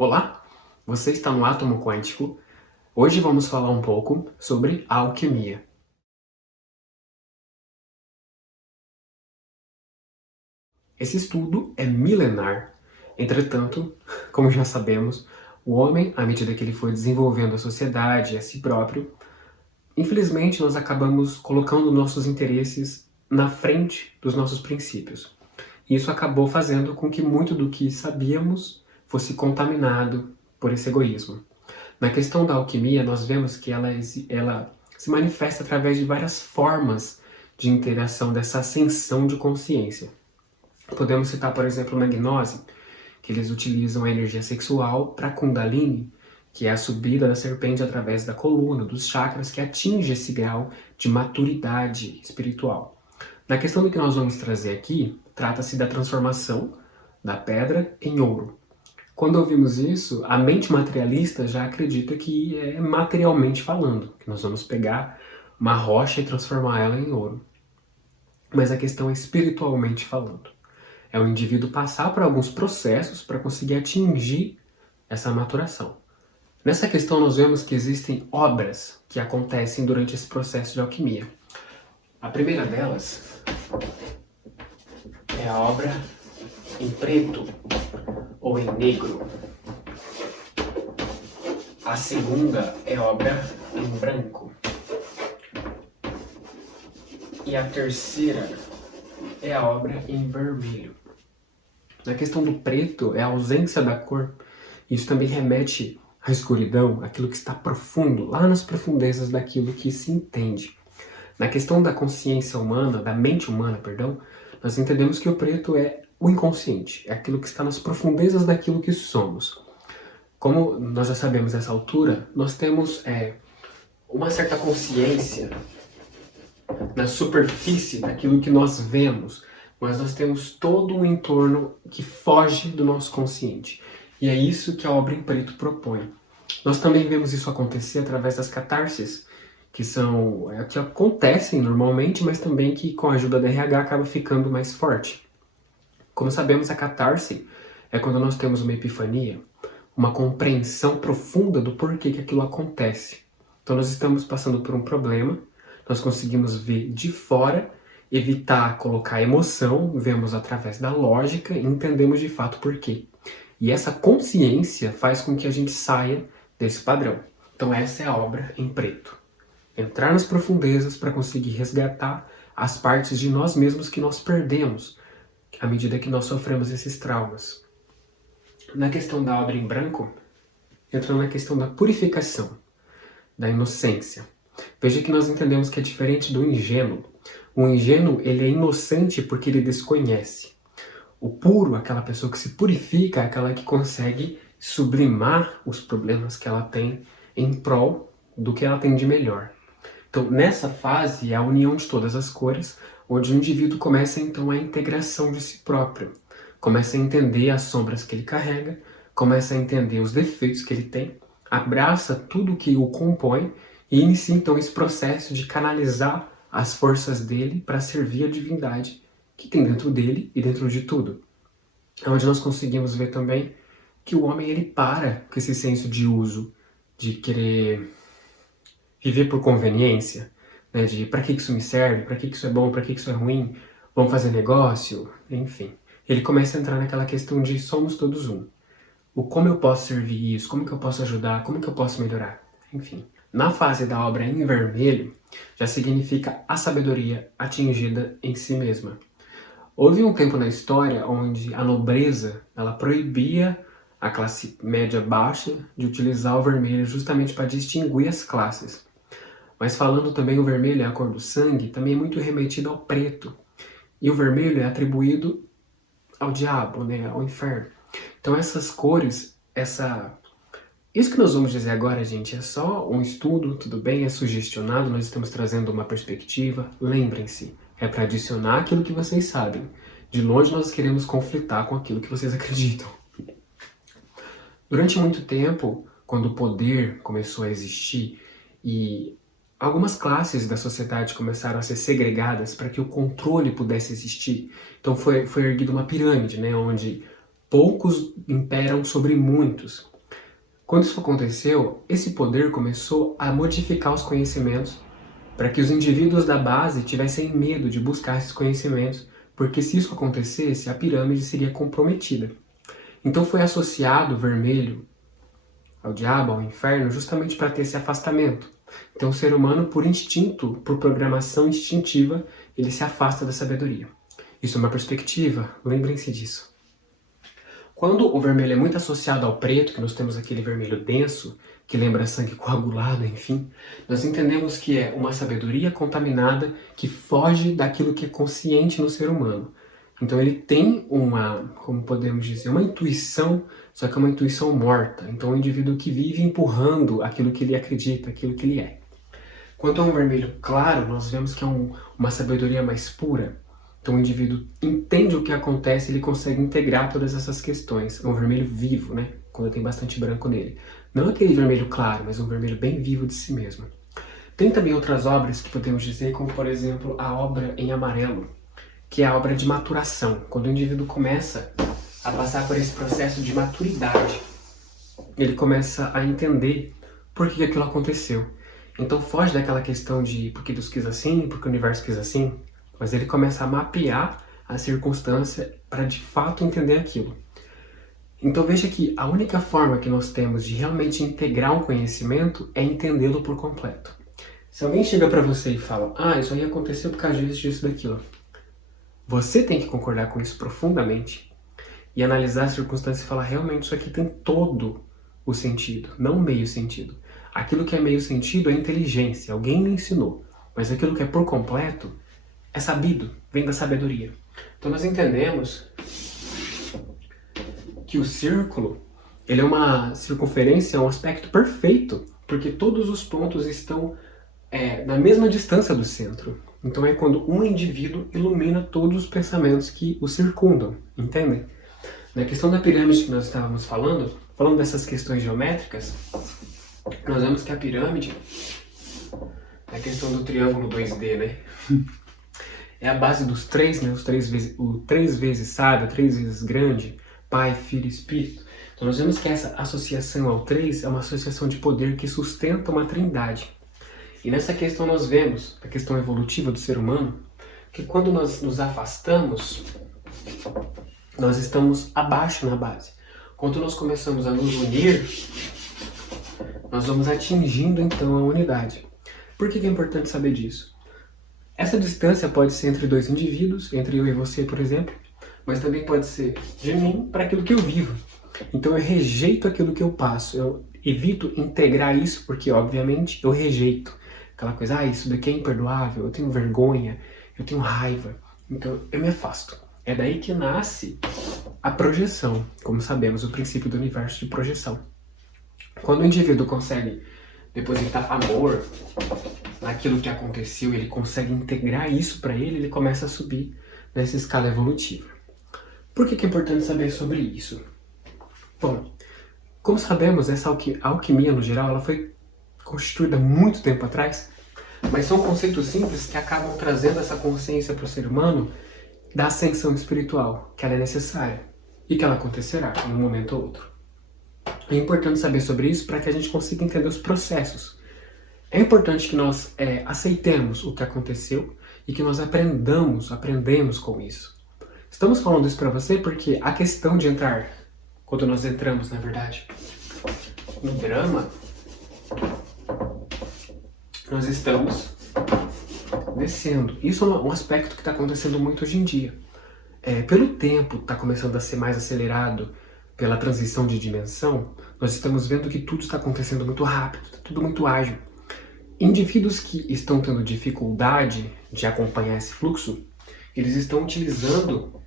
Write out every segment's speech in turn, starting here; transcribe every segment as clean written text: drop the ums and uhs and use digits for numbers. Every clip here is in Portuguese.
Olá, você está no Átomo Quântico. Hoje vamos falar um pouco sobre a alquimia. Esse estudo é milenar. Entretanto, como já sabemos, o homem, à medida que ele foi desenvolvendo a sociedade e a si próprio, infelizmente nós acabamos colocando nossos interesses na frente dos nossos princípios. E isso acabou fazendo com que muito do que sabíamos fosse contaminado por esse egoísmo. Na questão da alquimia, nós vemos que ela se manifesta através de várias formas de interação dessa ascensão de consciência. Podemos citar, por exemplo, na gnose, que eles utilizam a energia sexual para Kundalini, que é a subida da serpente através da coluna, dos chakras, que atinge esse grau de maturidade espiritual. Na questão do que nós vamos trazer aqui, trata-se da transformação da pedra em ouro. Quando ouvimos isso, a mente materialista já acredita que é materialmente falando, que nós vamos pegar uma rocha e transformar ela em ouro. Mas a questão é espiritualmente falando. É o indivíduo passar por alguns processos para conseguir atingir essa maturação. Nessa questão nós vemos que existem obras que acontecem durante esse processo de alquimia. A primeira delas é a obra em preto ou em negro. A segunda é obra em branco. E a terceira é a obra em vermelho. Na questão do preto, é a ausência da cor. Isso também remete à escuridão, aquilo que está profundo, lá nas profundezas daquilo que se entende. Na questão da consciência humana, da mente humana, perdão, nós entendemos que o preto é o inconsciente, é aquilo que está nas profundezas daquilo que somos. Como nós já sabemos nessa altura, nós temos uma certa consciência na superfície daquilo que nós vemos, mas nós temos todo um entorno que foge do nosso consciente. E é isso que a obra em preto propõe. Nós também vemos isso acontecer através das catarses, que acontecem normalmente, mas também que com a ajuda da RH acaba ficando mais forte. Como sabemos, a catarse é quando nós temos uma epifania, uma compreensão profunda do porquê que aquilo acontece. Então nós estamos passando por um problema, nós conseguimos ver de fora, evitar colocar emoção, vemos através da lógica e entendemos de fato porquê. E essa consciência faz com que a gente saia desse padrão. Então essa é a obra em preto. Entrar nas profundezas para conseguir resgatar as partes de nós mesmos que nós perdemos à medida que nós sofremos esses traumas. Na questão da obra em branco, entrando na questão da purificação, da inocência. Veja que nós entendemos que é diferente do ingênuo. O ingênuo, ele é inocente porque ele desconhece. O puro, aquela pessoa que se purifica, é aquela que consegue sublimar os problemas que ela tem em prol do que ela tem de melhor. Então, nessa fase, é a união de todas as cores, onde o indivíduo começa, então, a integração de si próprio. Começa a entender as sombras que ele carrega, começa a entender os defeitos que ele tem, abraça tudo que o compõe e inicia, então, esse processo de canalizar as forças dele para servir a divindade que tem dentro dele e dentro de tudo. É onde nós conseguimos ver também que o homem, ele para com esse senso de uso, de querer viver por conveniência, né, de para que isso me serve, para que isso é bom, para que isso é ruim, vamos fazer negócio, enfim. Ele começa a entrar naquela questão de somos todos um. O como eu posso servir isso, como que eu posso ajudar, como que eu posso melhorar, enfim. Na fase da obra em vermelho, já significa a sabedoria atingida em si mesma. Houve um tempo na história onde a nobreza, ela proibia a classe média baixa de utilizar o vermelho justamente para distinguir as classes. Mas falando também o vermelho é a cor do sangue, também é muito remetido ao preto. E o vermelho é atribuído ao diabo, né, ao inferno. Então essas cores, isso que nós vamos dizer agora, gente, é só um estudo, tudo bem, é sugestionado, nós estamos trazendo uma perspectiva. Lembrem-se, é para adicionar aquilo que vocês sabem. De longe nós queremos conflitar com aquilo que vocês acreditam. Durante muito tempo, quando o poder começou a existir e algumas classes da sociedade começaram a ser segregadas para que o controle pudesse existir, então foi erguida uma pirâmide, né, onde poucos imperam sobre muitos. Quando isso aconteceu, esse poder começou a modificar os conhecimentos para que os indivíduos da base tivessem medo de buscar esses conhecimentos, porque se isso acontecesse, a pirâmide seria comprometida. Então foi associado o vermelho ao diabo, ao inferno, justamente para ter esse afastamento. Então o ser humano, por instinto, por programação instintiva, ele se afasta da sabedoria. Isso é uma perspectiva, lembrem-se disso. Quando o vermelho é muito associado ao preto, que nós temos aquele vermelho denso, que lembra sangue coagulado, enfim, nós entendemos que é uma sabedoria contaminada que foge daquilo que é consciente no ser humano. Então ele tem uma, como podemos dizer, uma intuição, só que é uma intuição morta. Então é um indivíduo que vive empurrando aquilo que ele acredita, aquilo que ele é. Quanto a um vermelho claro, nós vemos que é uma sabedoria mais pura. Então o indivíduo entende o que acontece, ele consegue integrar todas essas questões. É um vermelho vivo, né? Quando tem bastante branco nele. Não aquele vermelho claro, mas um vermelho bem vivo de si mesmo. Tem também outras obras que podemos dizer, como por exemplo a obra em amarelo, que é a obra de maturação. Quando o indivíduo começa a passar por esse processo de maturidade, ele começa a entender por que aquilo aconteceu. Então foge daquela questão de porque Deus quis assim, porque o universo quis assim, mas ele começa a mapear a circunstância para de fato entender aquilo. Então veja que a única forma que nós temos de realmente integrar um conhecimento é entendê-lo por completo. Se alguém chega para você e fala, isso aí aconteceu por causa disso, daquilo, você tem que concordar com isso profundamente e analisar as circunstâncias e falar, realmente isso aqui tem todo o sentido, não meio sentido. Aquilo que é meio sentido é inteligência, alguém me ensinou, mas aquilo que é por completo é sabido, vem da sabedoria. Então nós entendemos que o círculo, ele é uma circunferência, é um aspecto perfeito, porque todos os pontos estão na mesma distância do centro. Então é quando um indivíduo ilumina todos os pensamentos que o circundam, entendem? Na questão da pirâmide que nós estávamos falando dessas questões geométricas, nós vemos que a pirâmide, a questão do triângulo 2D, né? É a base dos três, né? O 3 vezes sábio, 3 vezes grande, Pai, Filho e Espírito. Então nós vemos que essa associação ao 3 é uma associação de poder que sustenta uma trindade. E nessa questão nós vemos, a questão evolutiva do ser humano, que quando nós nos afastamos, nós estamos abaixo na base. Quando nós começamos a nos unir, nós vamos atingindo então a unidade. Por que é importante saber disso? Essa distância pode ser entre dois indivíduos, entre eu e você, por exemplo, mas também pode ser de mim para aquilo que eu vivo. Então eu rejeito aquilo que eu passo, eu evito integrar isso porque, obviamente, eu rejeito. Aquela coisa, isso daqui é imperdoável, eu tenho vergonha, eu tenho raiva, então eu me afasto. É daí que nasce a projeção, como sabemos, o princípio do universo de projeção. Quando o indivíduo consegue depositar amor naquilo que aconteceu, ele consegue integrar isso para ele, ele começa a subir nessa escala evolutiva. Por que é importante saber sobre isso? Bom, como sabemos, essa alquimia no geral, ela foi constituída há muito tempo atrás, mas são conceitos simples que acabam trazendo essa consciência para o ser humano da ascensão espiritual, que ela é necessária e que ela acontecerá em um momento ou outro. É importante saber sobre isso para que a gente consiga entender os processos. É importante que nós aceitemos o que aconteceu e que nós aprendemos com isso. Estamos falando isso para você porque a questão de entrar, quando nós entramos, na verdade, no drama, nós estamos descendo. Isso é um aspecto que está acontecendo muito hoje em dia. Pelo tempo está começando a ser mais acelerado, pela transição de dimensão, nós estamos vendo que tudo está acontecendo muito rápido, tudo muito ágil. Indivíduos que estão tendo dificuldade de acompanhar esse fluxo, eles estão utilizando,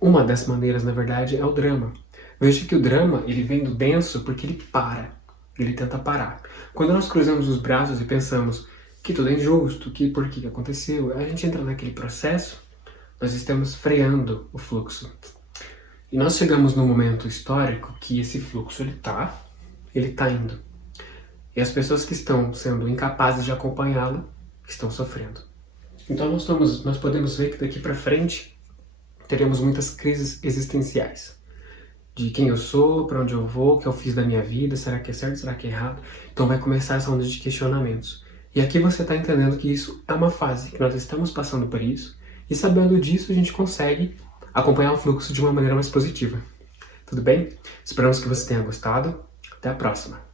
uma das maneiras, na verdade, é o drama. Veja que o drama, ele vem do denso porque ele tenta parar. Quando nós cruzamos os braços e pensamos que tudo é injusto, que por que aconteceu, a gente entra naquele processo, nós estamos freando o fluxo. E nós chegamos num momento histórico que esse fluxo, ele tá indo. E as pessoas que estão sendo incapazes de acompanhá-lo estão sofrendo. Então nós podemos ver que daqui para frente teremos muitas crises existenciais. de quem eu sou, para onde eu vou, o que eu fiz da minha vida, será que é certo, será que é errado? Então vai começar essa onda de questionamentos. E aqui você está entendendo que isso é uma fase, que nós estamos passando por isso, e sabendo disso a gente consegue acompanhar o fluxo de uma maneira mais positiva. Tudo bem? Esperamos que você tenha gostado. Até a próxima!